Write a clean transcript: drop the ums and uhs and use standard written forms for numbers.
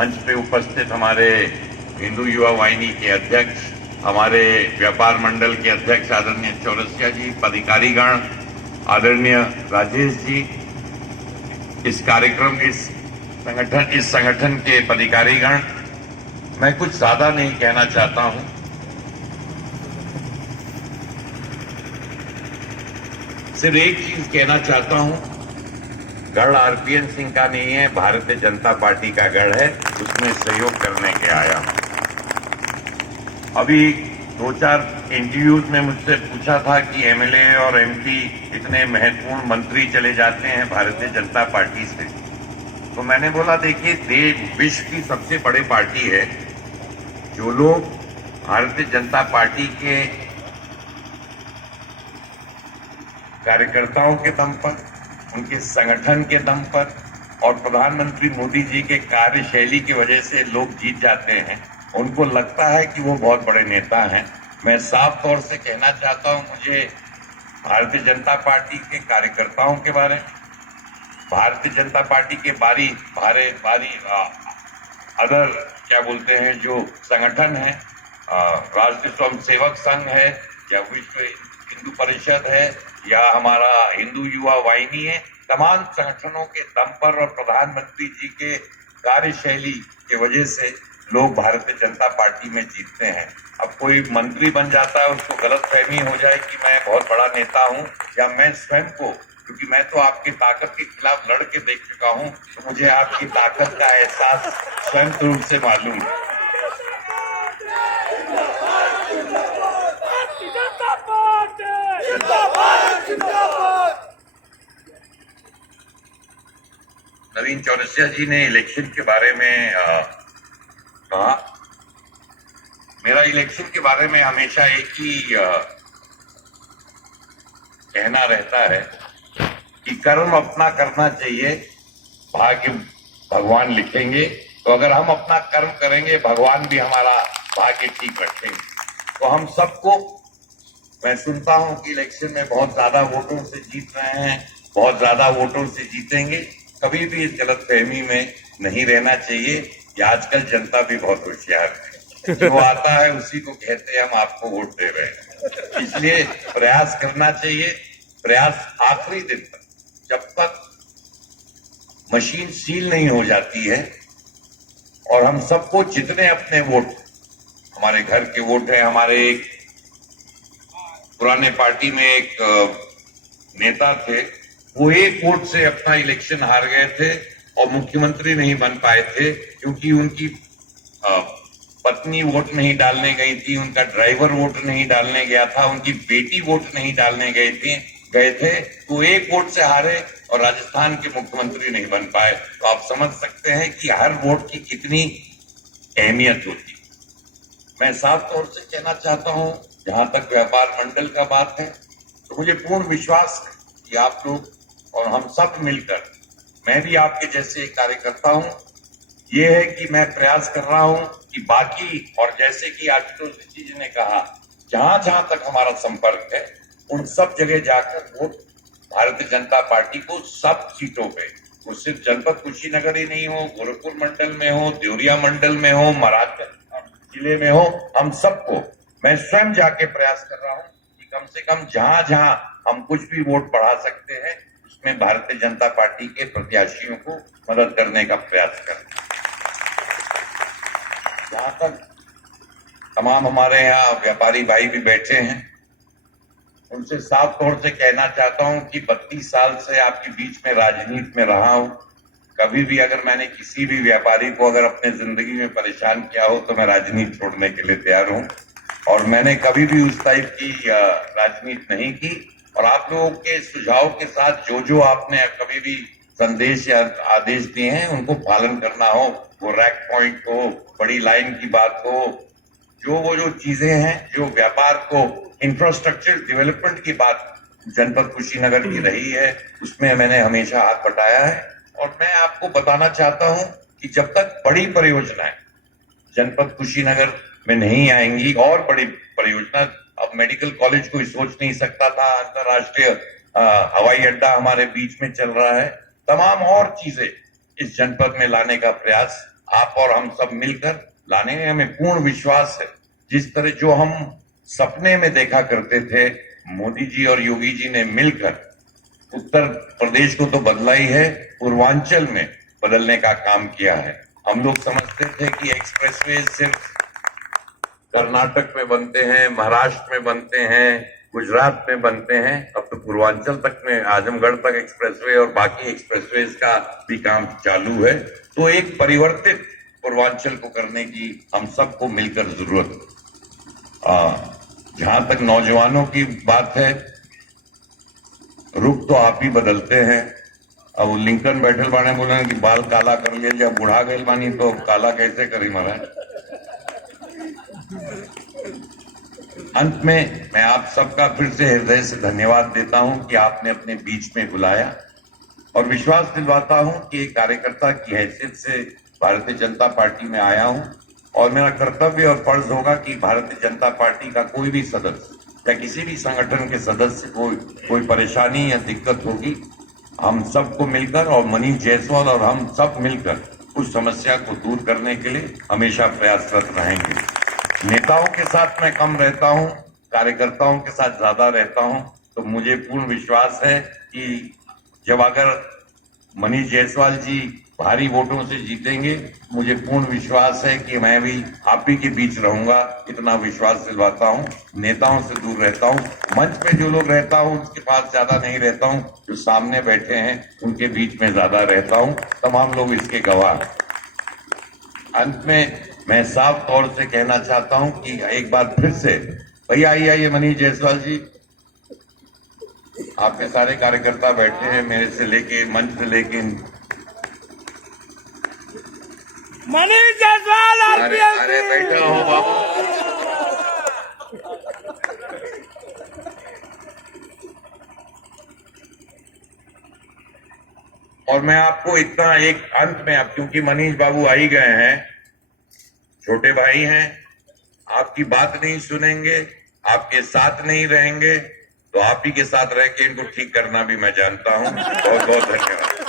मंच पे उपस्थित हमारे हिंदू युवा वाहिनी के अध्यक्ष, हमारे व्यापार मंडल के अध्यक्ष आदरणीय चौरसिया जी, पदाधिकारीगण, आदरणीय राजेश जी, इस कार्यक्रम इस संगठन के पदाधिकारीगण, मैं कुछ ज्यादा नहीं कहना चाहता हूं। सिर्फ एक चीज कहना चाहता हूं, गढ़ आरपीएन सिंह का नहीं है, भारतीय जनता पार्टी का गढ़ है, उसमें सहयोग करने के आया हूं। अभी 2-4 इंटरव्यूज में मुझसे पूछा था कि एमएलए और एमपी इतने महत्वपूर्ण मंत्री चले जाते हैं भारतीय जनता पार्टी से, तो मैंने बोला देखिए, विश्व की सबसे बड़ी पार्टी है। जो लोग भारतीय जनता पार्टी के कार्यकर्ताओं के दम पर, उनके संगठन के दम पर और प्रधानमंत्री मोदी जी के कार्यशैली की वजह से लोग जीत जाते हैं, उनको लगता है कि वो बहुत बड़े नेता हैं। मैं साफ तौर से कहना चाहता हूं, मुझे भारतीय जनता पार्टी के कार्यकर्ताओं के बारे में, भारतीय जनता पार्टी के बारी अदर क्या बोलते हैं जो संगठन है, राष्ट्रीय स्वयंसेवक संघ है या विश्व हिंदू परिषद है या हमारा हिंदू युवा वाहिनी है, तमाम संगठनों के दम पर और प्रधानमंत्री जी के कार्यशैली के वजह से लोग भारतीय जनता पार्टी में जीतते हैं। अब कोई मंत्री बन जाता है, उसको गलतफहमी हो जाए कि मैं बहुत बड़ा नेता हूं, या मैं स्वयं को, क्योंकि मैं तो आपकी ताकत के खिलाफ लड़ के देख चुका हूं, तो मुझे आपकी ताकत का एहसास स्वयं रूप से मालूम है। नवीन चौरसिया जी ने इलेक्शन के बारे में कहा। मेरा इलेक्शन के बारे में हमेशा एक ही कहना रहता है कि कर्म अपना करना चाहिए, भाग्य भगवान लिखेंगे। तो अगर हम अपना कर्म करेंगे, भगवान भी हमारा भाग्य ठीक रखेंगे। तो हम सबको, मैं सुनता हूं कि इलेक्शन में बहुत ज्यादा वोटों से जीत रहे हैं, बहुत ज्यादा वोटों से जीतेंगे। कभी भी इस गलतफहमी में नहीं रहना चाहिए। कि आजकल जनता भी बहुत होशियार है, जो आता है उसी को कहते हैं हम आपको वोट दे रहे हैं। इसलिए प्रयास करना चाहिए। प्रयास आखिरी दिन तक, जब तक मशीन सील नहीं हो जाती है और हम सबको जितने अपने वोट, हमारे घर के वोट है, हमारे एक पुराने पार्टी में एक नेता थे, वो एक वोट से अपना इलेक्शन हार गए थे और मुख्यमंत्री नहीं बन पाए थे, क्योंकि उनकी पत्नी वोट नहीं डालने गई थी, उनका ड्राइवर वोट नहीं डालने गया था, उनकी बेटी वोट नहीं डालने गए थे, तो एक वोट से हारे और राजस्थान के मुख्यमंत्री नहीं बन पाए। तो आप समझ सकते हैं कि हर वोट की कितनी अहमियत होती। मैं साफ तौर से कहना चाहता हूं, जहां तक व्यापार मंडल का बात है, तो मुझे पूर्ण विश्वास है कि आप लोग और हम सब मिलकर, मैं भी आपके जैसे कार्यकर्ता हूं, ये है कि मैं प्रयास कर रहा हूं कि बाकी, और जैसे कि आशुतोष जी ने कहा, जहां जहां तक हमारा संपर्क है उन सब जगह जाकर वोट भारतीय जनता पार्टी को सब सीटों पे, वो सिर्फ जनपद कुशीनगर ही नहीं हो, गोरखपुर मंडल में हो, देवरिया मंडल में हो, महाराजगंज जिले में हो, हम सबको मैं स्वयं जाके प्रयास कर रहा हूं कि कम से कम जहां जहां हम कुछ भी वोट बढ़ा सकते हैं, उसमें भारतीय जनता पार्टी के प्रत्याशियों को मदद करने का प्रयास करें। जहां तक तमाम हमारे यहाँ व्यापारी भाई भी बैठे हैं, उनसे साफ तौर से कहना चाहता हूं कि 32 साल से आपके बीच में राजनीति में रहा हूं। कभी भी अगर मैंने किसी भी व्यापारी को अगर अपने जिंदगी में परेशान किया हो तो मैं राजनीति छोड़ने के लिए तैयार हूं, और मैंने कभी भी उस टाइप की राजनीति नहीं की। और आप लोगों के सुझाव के साथ जो आपने कभी भी संदेश या आदेश दिए हैं, उनको पालन करना हो, वो रैक पॉइंट हो, बड़ी लाइन की बात हो, जो चीजें हैं, जो व्यापार को इंफ्रास्ट्रक्चर डेवलपमेंट की बात जनपद कुशीनगर की रही है, उसमें मैंने हमेशा हाथ बटाया है। और मैं आपको बताना चाहता हूं कि जब तक बड़ी परियोजनाएं जनपद कुशीनगर में नहीं आएंगी, और बड़ी परियोजना, अब मेडिकल कॉलेज कोई सोच नहीं सकता था, अंतर्राष्ट्रीय हवाई अड्डा हमारे बीच में चल रहा है, तमाम और चीजें इस जनपद में लाने का प्रयास आप और हम सब मिलकर लाने हैं। हमें पूर्ण विश्वास है, जिस तरह जो हम सपने में देखा करते थे, मोदी जी और योगी जी ने मिलकर उत्तर प्रदेश को तो बदला ही है, पूर्वांचल में बदलने का काम किया है। हम लोग समझते थे कि एक्सप्रेसवे सिर्फ कर्नाटक में बनते हैं, महाराष्ट्र में बनते हैं, गुजरात में बनते हैं। अब तो पूर्वांचल तक में आजमगढ़ तक एक्सप्रेसवे और बाकी एक्सप्रेसवेज का भी काम चालू है। तो एक परिवर्तित पूर्वांचल को करने की हम सबको मिलकर जरूरत। जहां तक नौजवानों की बात है, रुख तो आप ही बदलते हैं। अब लिंकन बैठल बाने बोले कि बाल काला कर लिया, जब बुढ़ा गए बानी तो काला कैसे करी महाराज। अंत में मैं आप सबका फिर से हृदय से धन्यवाद देता हूं कि आपने अपने बीच में बुलाया, और विश्वास दिलवाता हूं कि एक कार्यकर्ता की हैसियत से भारतीय जनता पार्टी में आया हूं, और मेरा कर्तव्य और फर्ज होगा कि भारतीय जनता पार्टी का कोई भी सदस्य या किसी भी संगठन के सदस्य को कोई परेशानी या दिक्कत होगी, हम सबको मिलकर और मनीष जायसवाल और हम सब मिलकर उस समस्या को दूर करने के लिए हमेशा प्रयासरत रहेंगे। नेताओं के साथ मैं कम रहता हूं, कार्यकर्ताओं के साथ ज्यादा रहता हूं, तो मुझे पूर्ण विश्वास है कि जब अगर मनीष जायसवाल जी भारी वोटों से जीतेंगे, मुझे पूर्ण विश्वास है कि मैं भी आप ही के बीच रहूंगा। इतना विश्वास दिलवाता हूं। नेताओं से दूर रहता हूं, मंच पे जो लोग रहता हूं उसके पास ज्यादा नहीं रहता हूं, जो सामने बैठे हैं उनके बीच में ज्यादा रहता हूं। तमाम लोग इसके गवाह हैं। अंत में मैं साफ तौर से कहना चाहता हूं कि एक बार फिर से भैया आइए मनीष जायसवाल जी, आपके सारे कार्यकर्ता बैठे हैं, मेरे से लेके मंच से लेके मनीष जायसवाल। अरे बैठा हो बाबू। और मैं आपको इतना एक अंत में, अब क्योंकि मनीष बाबू आ ही गए हैं, छोटे भाई हैं, आपकी बात नहीं सुनेंगे, आपके साथ नहीं रहेंगे, तो आप ही के साथ रह के इनको ठीक करना भी मैं जानता हूं। बहुत बहुत धन्यवाद।